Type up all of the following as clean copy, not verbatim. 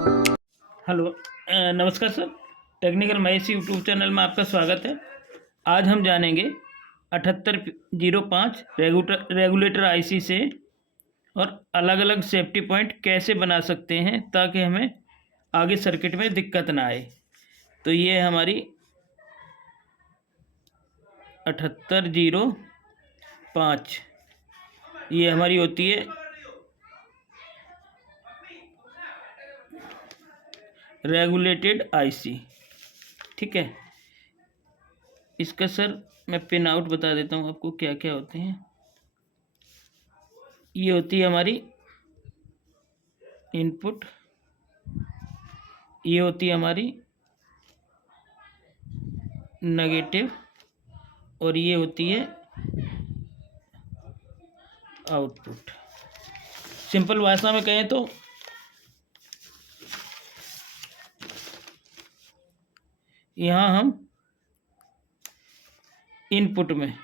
Hello. नमस्कार sir. Technical Mahesh YouTube channel में आपका स्वागत है। आज हम जानेंगे 7805 रेगुलेटर आईसी से और अलग अलग सेफ्टी पॉइंट कैसे बना सकते हैं ताकि हमें आगे सर्किट में दिक्कत ना आए। तो ये हमारी 7805 ये हमारी होती है रेगुलेटेड आईसी। ठीक है, इसका सर मैं पिन आउट बता देता हूँ आपको क्या क्या होते हैं। ये होती है हमारी इनपुट, ये होती है हमारी नेगेटिव और ये होती है आउटपुट। सिंपल भाषा में कहें तो यहाँ हम इनपुट में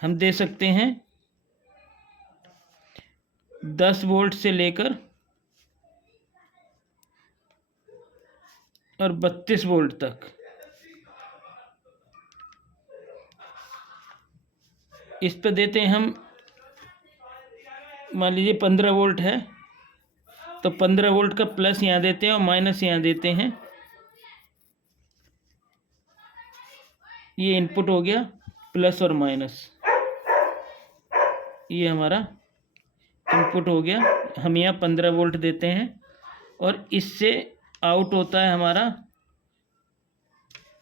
हम दे सकते हैं 10 वोल्ट से लेकर और 32 वोल्ट तक। इस पे देते हैं हम, मान लीजिए 15 वोल्ट है तो 15 वोल्ट का प्लस यहाँ देते हैं और माइनस यहाँ देते हैं। ये इनपुट हो गया प्लस और माइनस, ये हमारा इनपुट हो गया। हम यहाँ 15 वोल्ट देते हैं और इससे आउट होता है हमारा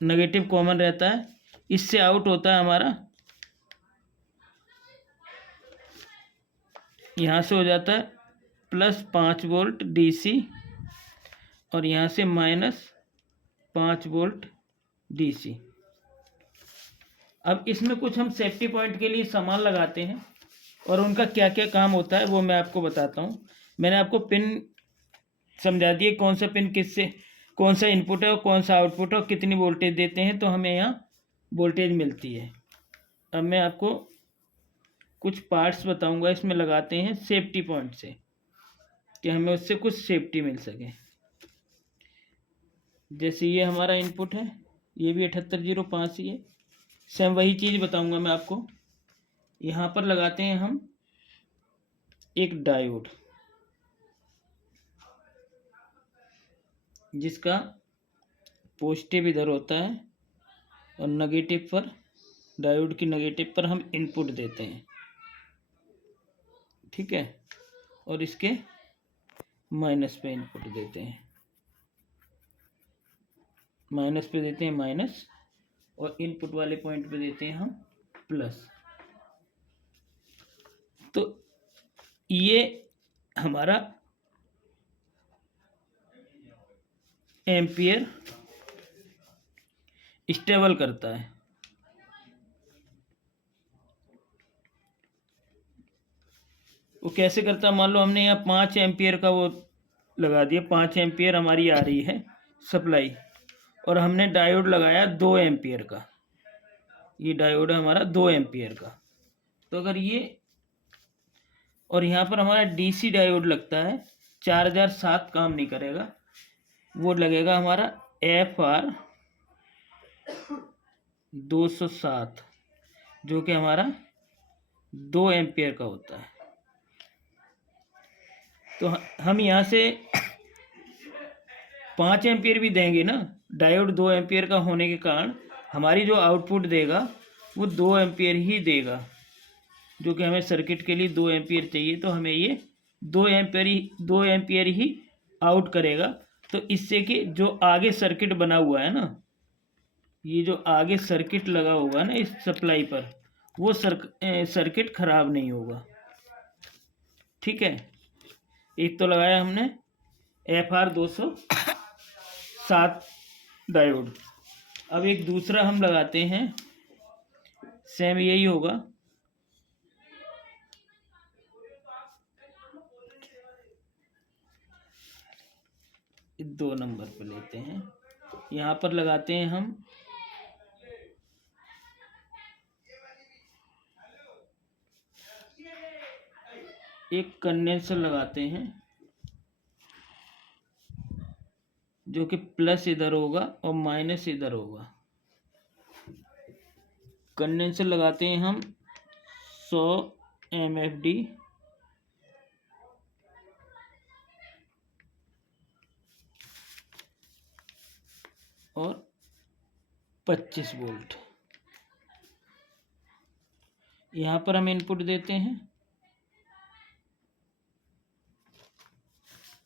नेगेटिव, कॉमन रहता है। इससे आउट होता है हमारा, यहाँ से हो जाता है +5 वोल्ट डीसी और यहाँ से -5 वोल्ट डीसी। अब इसमें कुछ हम सेफ्टी पॉइंट के लिए सामान लगाते हैं और उनका क्या क्या काम होता है वो मैं आपको बताता हूँ। मैंने आपको पिन समझा दिए, कौन सा पिन किससे, कौन सा इनपुट है और कौन सा आउटपुट है और कितनी वोल्टेज देते हैं तो हमें यहाँ वोल्टेज मिलती है। अब मैं आपको कुछ पार्ट्स बताऊंगा इसमें लगाते हैं सेफ्टी पॉइंट से, कि हमें उससे कुछ सेफ्टी मिल सके। जैसे ये हमारा इनपुट है, ये भी 7805 ही है। सेम वही चीज़ बताऊंगा मैं आपको। यहाँ पर लगाते हैं हम एक डायोड, जिसका पॉजिटिव इधर होता है और नेगेटिव पर, डायोड की नेगेटिव पर हम इनपुट देते हैं। ठीक है, और इसके माइनस पे इनपुट देते हैं, माइनस पे देते हैं माइनस और इनपुट वाले पॉइंट पे देते हैं हम प्लस। तो ये हमारा एम्पियर स्टेबल करता है। वो कैसे करता है, मान लो हमने यहाँ 5 एम्पियर का वो लगा दिया, 5 एम्पियर हमारी आ रही है सप्लाई और हमने डायोड लगाया 2 एम्पियर का। ये डायोड है हमारा 2 एम्पियर का। तो अगर ये, और यहाँ पर हमारा डीसी डायोड लगता है 4007, काम नहीं करेगा, वो लगेगा हमारा FR 207, जो कि हमारा 2 एम्पियर का होता है। तो हम यहाँ से 5 एम्पियर भी देंगे ना, डायोड 2 एम्पियर का होने के कारण हमारी जो आउटपुट देगा वो 2 एम्पियर ही देगा, जो कि हमें सर्किट के लिए 2 एम्पियर चाहिए। तो हमें ये 2 एम्पियर ही आउट करेगा। तो इससे कि जो आगे सर्किट बना हुआ है ना, ये जो आगे सर्किट लगा होगा ना इस सप्लाई पर, वो सर्किट खराब नहीं होगा। ठीक है, एक तो लगाया हमने FR 207 डायोड। अब एक दूसरा हम लगाते हैं, सेम यही होगा, इस 2 नंबर पे लेते हैं। यहाँ पर लगाते हैं हम एक कंडेंसर लगाते हैं जो कि प्लस इधर होगा और माइनस इधर होगा। कंडेंसर लगाते हैं हम 100 MFD और 25 वोल्ट। यहाँ पर हम इनपुट देते हैं,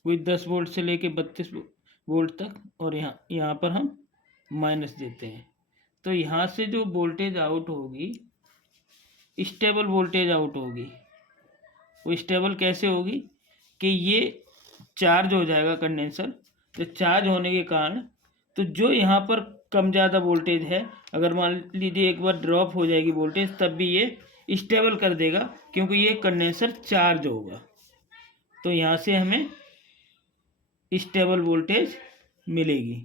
कोई 10 वोल्ट से लेके 32 वोल्ट तक, और यहाँ पर हम माइनस देते हैं। तो यहाँ से जो वोल्टेज आउट होगी, स्टेबल वोल्टेज आउट होगी। वो स्टेबल कैसे होगी कि ये चार्ज हो जाएगा कंडेंसर, तो चार्ज होने के कारण तो जो यहाँ पर कम ज़्यादा वोल्टेज है, अगर मान लीजिए एक बार ड्रॉप हो जाएगी वोल्टेज, तब भी ये स्टेबल कर देगा, क्योंकि ये कंडेंसर चार्ज होगा। तो यहाँ से हमें स्टेबल वोल्टेज मिलेगी।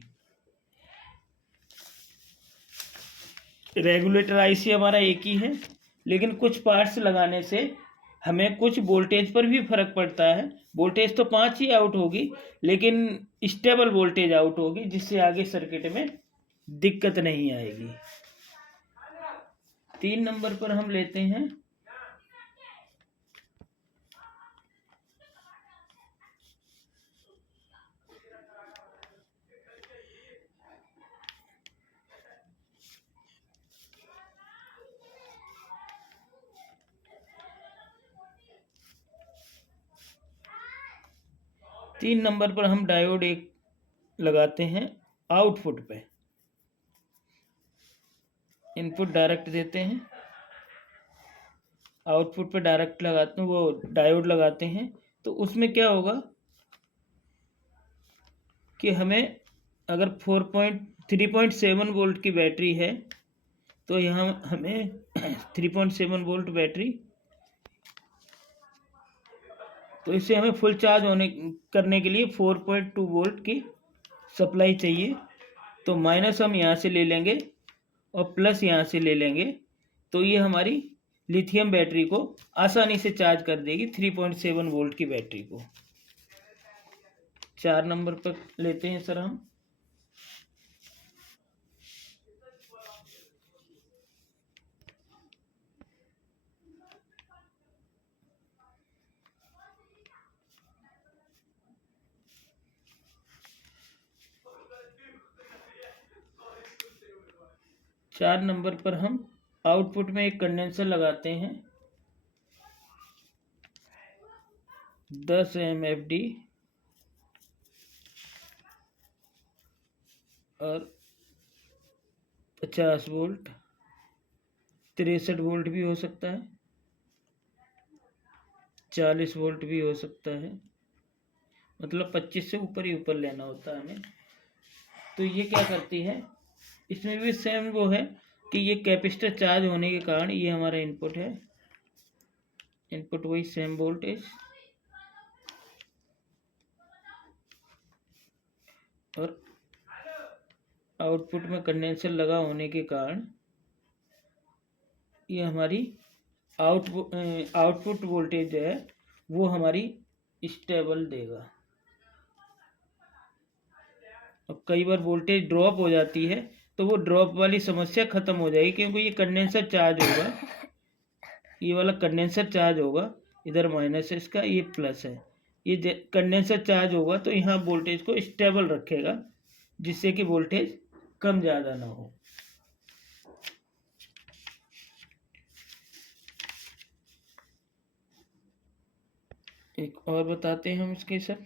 रेगुलेटर आईसी हमारा एक ही है, लेकिन कुछ पार्ट्स लगाने से हमें कुछ वोल्टेज पर भी फर्क पड़ता है। वोल्टेज तो 5 ही आउट होगी, लेकिन स्टेबल वोल्टेज आउट होगी, जिससे आगे सर्किट में दिक्कत नहीं आएगी। 3 नंबर पर हम लेते हैं हम डायोड एक लगाते हैं आउटपुट पे। इनपुट डायरेक्ट देते हैं, आउटपुट पे डायरेक्ट लगाते हैं, वो डायोड लगाते हैं। तो उसमें क्या होगा कि हमें अगर 3.7 वोल्ट की बैटरी है, तो यहाँ हमें 3.7 वोल्ट बैटरी, तो इससे हमें फुल चार्ज करने के लिए 4.2 वोल्ट की सप्लाई चाहिए। तो माइनस हम यहाँ से ले लेंगे और प्लस यहाँ से ले लेंगे, तो ये हमारी लिथियम बैटरी को आसानी से चार्ज कर देगी, 3.7 वोल्ट की बैटरी को। 4 नंबर पर लेते हैं सर हम। चार नंबर पर हम आउटपुट में एक कंडेंसर लगाते हैं 10 MFD और 50 वोल्ट, 63 वोल्ट भी हो सकता है, 40 वोल्ट भी हो सकता है, मतलब 25 से ऊपर ही ऊपर लेना होता है हमें। तो ये क्या करती है, इसमें भी सेम वो है कि ये कैपेसिटर चार्ज होने के कारण ये हमारा इनपुट है, इनपुट वही सेम वोल्टेज, और आउटपुट में कंडेंसर लगा होने के कारण ये हमारी आउटपुट वोल्टेज जो है वो हमारी स्टेबल देगा। और कई बार वोल्टेज ड्रॉप हो जाती है, तो वो ड्रॉप वाली समस्या खत्म हो जाएगी, क्योंकि ये कंडेंसर चार्ज होगा, ये वाला कंडेंसर चार्ज होगा, इधर माइनस है इसका, ये प्लस है, ये कंडेंसर चार्ज होगा तो यहाँ वोल्टेज को स्टेबल रखेगा, जिससे कि वोल्टेज कम ज़्यादा ना हो। एक और बताते हैं हम इसके सर।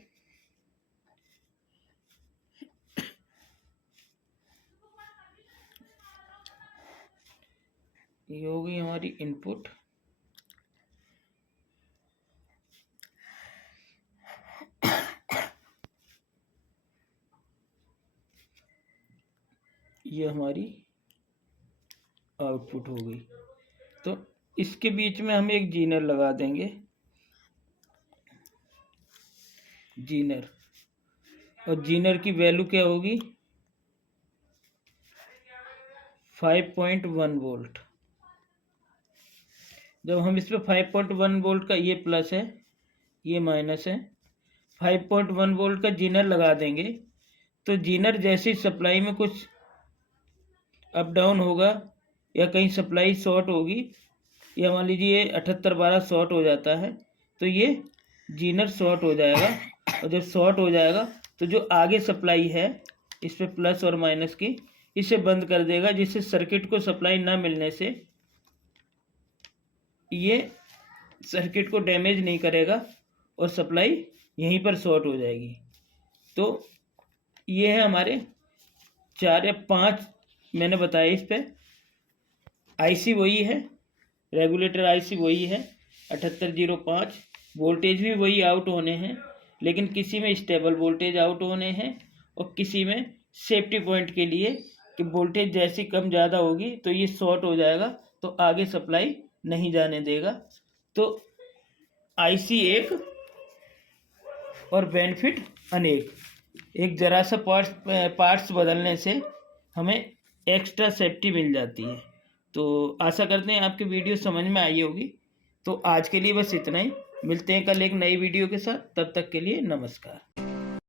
ये हो गई हमारी इनपुट, ये हमारी आउटपुट हो गई। तो इसके बीच में हम एक जीनर लगा देंगे, जीनर, और जीनर की वैल्यू क्या होगी 5.1 वोल्ट। जब हम इस पर 5.1 वोल्ट का, ये प्लस है ये माइनस है, 5.1 वोल्ट का जीनर लगा देंगे, तो जीनर जैसी सप्लाई में कुछ अप डाउन होगा या कहीं सप्लाई शॉर्ट होगी, या मान लीजिए 7812 शॉर्ट हो जाता है, तो ये जीनर शॉर्ट हो जाएगा। और जब शॉर्ट हो जाएगा तो जो आगे सप्लाई है इस पर प्लस और माइनस की, इसे बंद कर देगा, जिससे सर्किट को सप्लाई ना मिलने से ये सर्किट को डैमेज नहीं करेगा और सप्लाई यहीं पर शॉर्ट हो जाएगी। तो ये है हमारे 4 या 5 मैंने बताया। इस पे आईसी वही है, रेगुलेटर आईसी वही है 7805, वोल्टेज भी वही आउट होने हैं, लेकिन किसी में स्टेबल वोल्टेज आउट होने हैं और किसी में सेफ्टी पॉइंट के लिए कि वोल्टेज जैसी कम ज़्यादा होगी तो ये शॉर्ट हो जाएगा, तो आगे सप्लाई नहीं जाने देगा। तो आईसी एक और बेनिफिट अनेक। एक ज़रा सा पार्ट्स बदलने से हमें एक्स्ट्रा सेफ्टी मिल जाती है। तो आशा करते हैं आपकी वीडियो समझ में आई होगी। तो आज के लिए बस इतना ही, मिलते हैं कल एक नई वीडियो के साथ, तब तक के लिए नमस्कार।